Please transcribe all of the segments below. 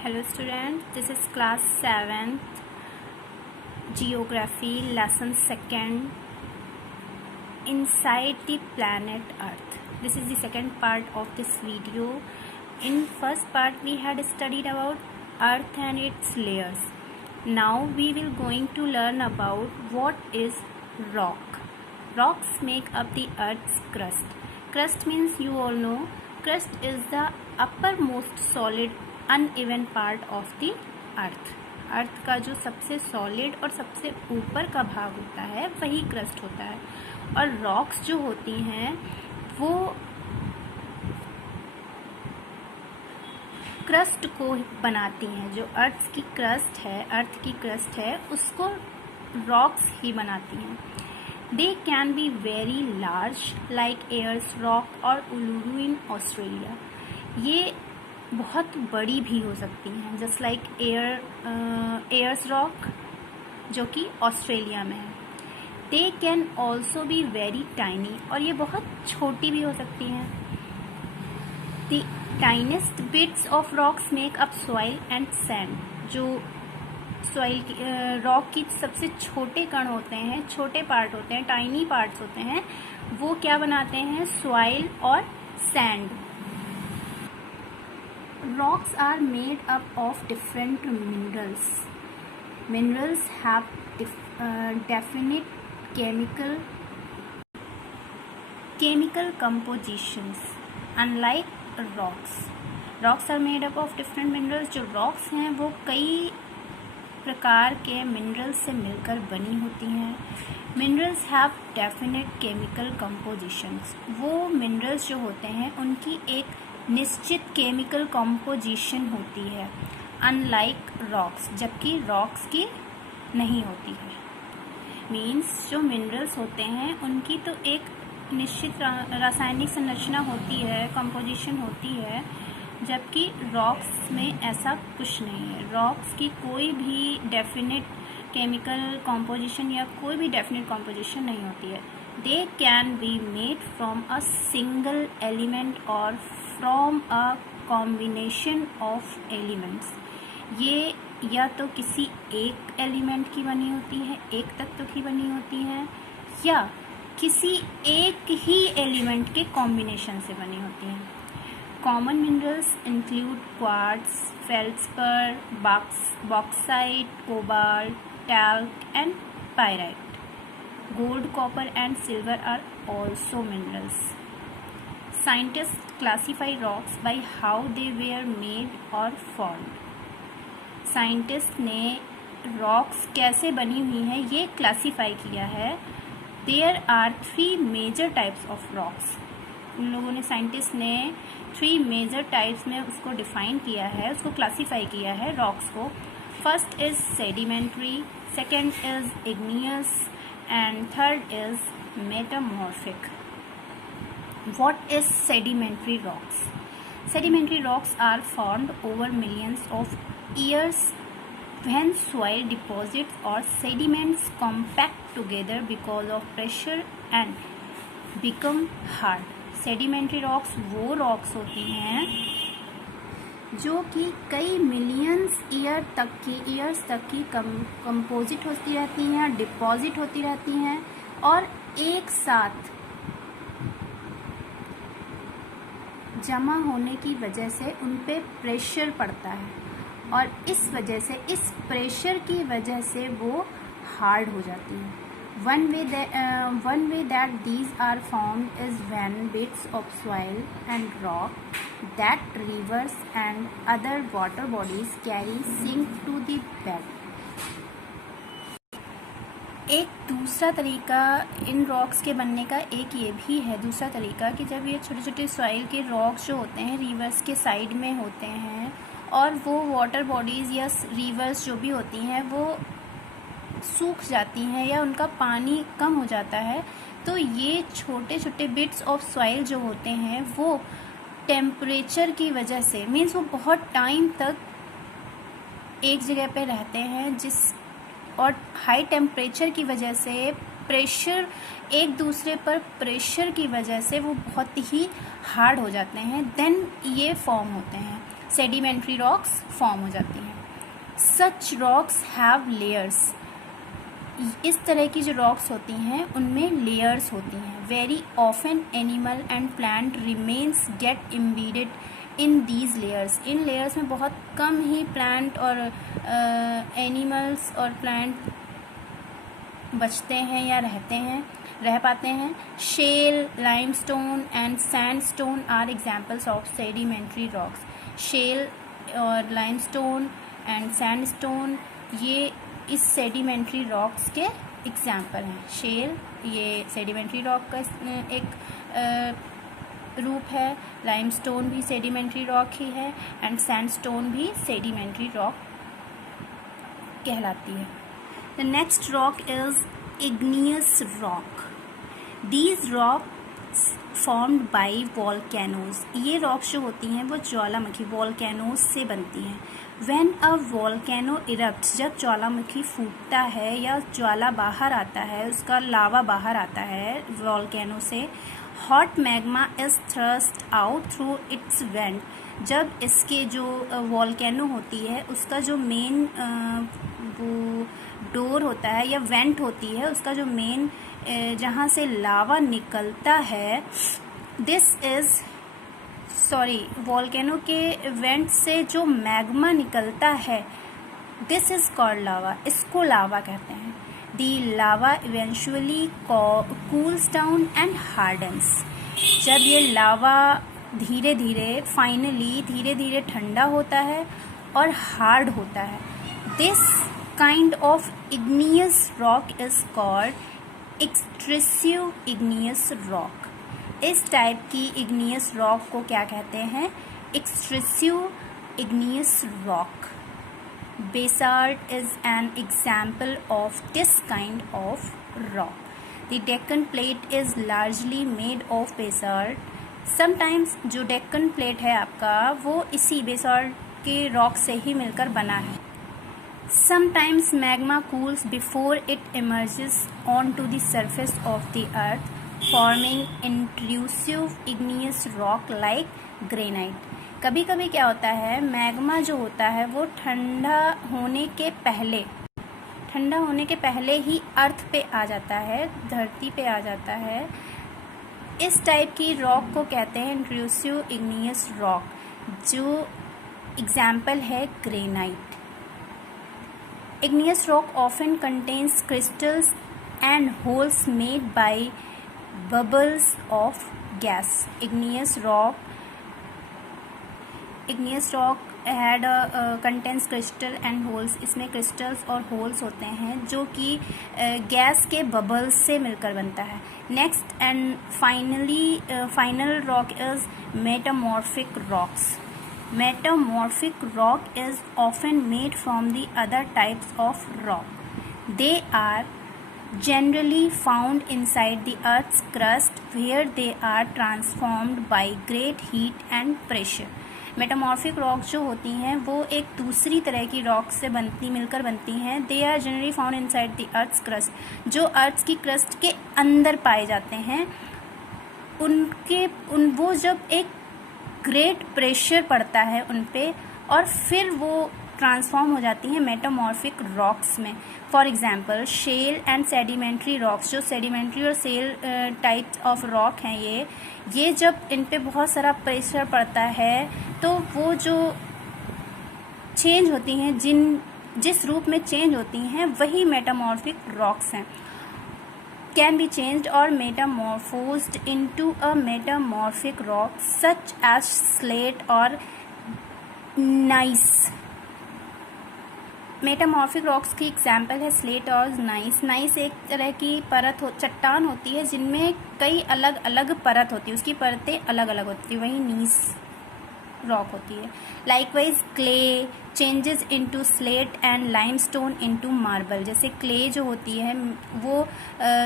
Hello students, this is class 7th Geography lesson 2nd Inside the Planet Earth. This is the second part of this video. In first part we had studied about Earth and its layers. Now we will going to learn about what is rock. Rocks make up the Earth's crust. Crust means you all know, crust is the uppermost solid uneven part of the earth. Earth का जो सबसे solid और सबसे ऊपर का भाग होता है वही क्रस्ट होता है. और रॉक्स जो होती हैं वो क्रस्ट को बनाती हैं. जो अर्थ की क्रस्ट है उसको रॉक्स ही बनाती हैं. दे can be very large like Ayers Rock और उलुरु इन ऑस्ट्रेलिया. ये बहुत बड़ी भी हो सकती हैं, जस्ट लाइक एयर्स रॉक जो कि ऑस्ट्रेलिया में है. They can also be very tiny, और ये बहुत छोटी भी हो सकती हैं. The tiniest bits of rocks make up soil and sand. जो सॉइल रॉक की सबसे छोटे कण होते हैं, छोटे पार्ट होते हैं, टाइनी पार्ट्स होते हैं, वो क्या बनाते हैं? सॉइल और sand. Rocks are made up of different minerals. Minerals have definite chemical compositions. Unlike rocks. Rocks are made up of different minerals. जो rocks हैं वो कई प्रकार के minerals से मिलकर बनी होती हैं. Minerals have definite chemical compositions. वो minerals जो होते हैं उनकी एक निश्चित केमिकल कॉम्पोजिशन होती है, अनलाइक रॉक्स, जबकि रॉक्स की नहीं होती है. मीन्स जो मिनरल्स होते हैं उनकी तो एक निश्चित रासायनिक संरचना होती है, कॉम्पोजिशन होती है, जबकि रॉक्स में ऐसा कुछ नहीं है. रॉक्स की कोई भी डेफिनेट केमिकल कॉम्पोजिशन या कोई भी डेफिनेट कॉम्पोजिशन नहीं होती है. They can be made from a single element और from a combination of elements. ये या तो किसी एक एलिमेंट की बनी होती है, एक तत्व की बनी होती है, या किसी एक ही एलिमेंट के कॉम्बिनेशन से बनी होती है. Common minerals include quartz, feldspar, bauxite, cobalt, talc and pyrite. Gold, copper and silver are also minerals. Scientists classify rocks by how they were made or formed. Scientists ने rocks कैसे बनी हुई हैं ये क्लासीफाई किया है. There are 3 major types of rocks. उन लोगों ने, साइंटिस्ट ने 3 मेजर टाइप्स में उसको डिफाइन किया है, उसको क्लासीफाई किया है रॉक्स को. First is sedimentary, second is igneous, and third is metamorphic. What is sedimentary rocks? Sedimentary rocks are formed over millions of years when soil deposits or sediments compact together because of pressure and become hard. Sedimentary rocks वो rocks होती हैं जो कि कई millions years तक की composite होती रहती हैं, डिपॉजिट होती रहती हैं, और एक साथ जमा होने की वजह से उन पे प्रेशर पड़ता है, और इस वजह से, इस प्रेशर की वजह से वो हार्ड हो जाती है. One way that these are formed is when bits of soil and rock that rivers and other water bodies carry sink to the bed. एक दूसरा तरीका इन रॉक्स के बनने का एक ये भी है, दूसरा तरीका, कि जब ये छोटे छोटे सॉइल के रॉक्स जो होते हैं रिवर्स के साइड में होते हैं, और वो वाटर बॉडीज़ या रिवर्स जो भी होती हैं वो सूख जाती हैं या उनका पानी कम हो जाता है, तो ये छोटे छोटे बिट्स ऑफ सॉइल जो होते हैं वो टेम्परेचर की वजह से, मीन्स वो बहुत टाइम तक एक जगह पे रहते हैं, और हाई टेम्परेचर की वजह से, प्रेशर, एक दूसरे पर प्रेशर की वजह से वो बहुत ही हार्ड हो जाते हैं. देन ये फॉर्म होते हैं. सेडिमेंट्री रॉक्स फॉर्म हो जाती हैं। सच रॉक्स हैव लेयर्स, इस तरह की जो रॉक्स होती हैं उनमें लेयर्स होती हैं। Very often animal and plant remains get embedded in these layers, इन लेयर्स में बहुत कम ही प्लांट और एनिमल्स और प्लांट बचते हैं या रह पाते हैं। Shale, limestone and sandstone are examples of sedimentary rocks. Shale और लाइमस्टोन एंड सैंडस्टोन ये इस सेडिमेंट्री रॉक्स के एग्जाम्पल हैं। शेल ये सेडिमेंट्री रॉक का एक रूप है, लाइमस्टोन भी सेडिमेंट्री रॉक ही है एंड सैंडस्टोन भी सेडिमेंट्री रॉक कहलाती है। The next rock is igneous rock. These rocks formed by volcanoes, ये रॉक्स जो होती हैं वो ज्वालामुखी वॉल्केनोज से बनती हैं। व्हेन अ वॉल्केनो इरप्ट्स, जब ज्वालामुखी फूटता है या ज्वाला बाहर आता है, उसका लावा बाहर आता है वॉल्केनो से, hot magma is thrust out through it's went, जब इसके जो वॉल्केनो होती है उसका जो मेन वो डोर होता है या वेंट होती है, उसका जो मेन जहाँ से लावा निकलता है, वॉल्केनो के वेंट से जो मैग्मा निकलता है, दिस इज कॉल्ड लावा, इसको लावा कहते हैं। The lava eventually cools down and hardens, जब ये लावा धीरे धीरे ठंडा होता है और हार्ड होता है, this kind of igneous rock is called extrusive igneous rock. इस टाइप की इग्नियस रॉक को क्या कहते हैं? Extrusive igneous rock. Basalt is an example of this kind of rock. The Deccan Plate is largely made of basalt. Sometimes जो Deccan Plate है आपका वो इसी basalt के rock से ही मिलकर बना है। Sometimes magma cools before it emerges onto the surface of the earth, forming intrusive igneous rock like granite. कभी कभी क्या होता है, मैग्मा जो होता है वो ठंडा होने के पहले ही अर्थ पे आ जाता है, धरती पे आ जाता है। इस टाइप की रॉक को कहते हैं इंट्रूसिव इग्नियस रॉक, जो एग्जाम्पल है granite. Igneous rock often contains crystals and holes made by bubbles of gas. igneous rock had contains crystal and holes, इसमें crystals और holes होते हैं जो कि गैस के bubbles से मिलकर बनता है। Next and final rock is metamorphic rocks. Metamorphic rock is often made from the other types of rock. They are generally found inside the earth's crust where they are transformed by great heat and pressure. Metamorphic rock जो होती हैं वो एक दूसरी तरह की rock से मिलकर बनती हैं। They are generally found inside the earth's crust, जो अर्थ की क्रस्ट के अंदर पाए जाते हैं। वो जब एक ग्रेट प्रेशर पड़ता है उन पे और फिर वो ट्रांसफॉर्म हो जाती हैं मेटामॉर्फिक रॉक्स में। For example shale and sedimentary rocks, जो सेडिमेंट्री और सेल टाइप्स ऑफ रॉक हैं, ये जब इन पे बहुत सारा प्रेशर पड़ता है तो वो जो चेंज होती हैं, जिस रूप में चेंज होती हैं, वही मेटामॉर्फिक रॉक्स हैं। कैन बी चेंज्ड और metamorphosed into a metamorphic rock such as slate और नाइस। मेटामॉर्फिक रॉक्स की एग्जाम्पल है स्लेट और नाइस। नाइस एक तरह की चट्टान होती है जिनमें कई अलग अलग परत होती है, उसकी परतें अलग अलग होती है, वही नीस रॉक होती है। Likewise clay changes into slate and limestone into marble, जैसे क्ले जो होती है वो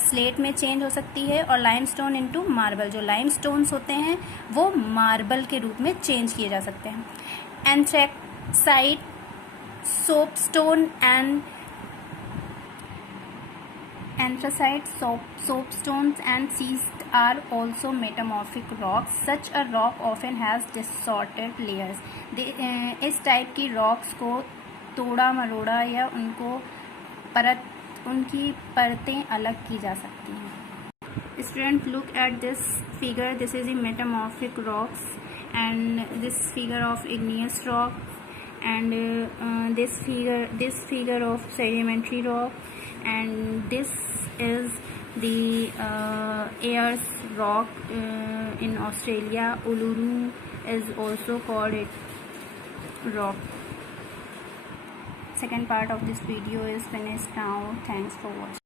स्लेट में चेंज हो सकती है और लाइमस्टोन इनटू मार्बल, जो लाइमस्टोन्स होते हैं वो मार्बल के रूप में चेंज किए जा सकते हैं। Anthracite, soapstone and Anthracite, soapstones and schist are also metamorphic rocks. Such a rock often has distorted layers. इस टाइप की रॉक्स को तोड़ा मरोड़ा या उनकी परतें अलग की जा सकती हैं. Student, look at this figure. This is the metamorphic rocks, and this figure of igneous rock, and this figure of sedimentary rock, and this is the Ayers rock in Australia. Uluru is also called it rock. Second part of this video is finished now. Thanks for watching.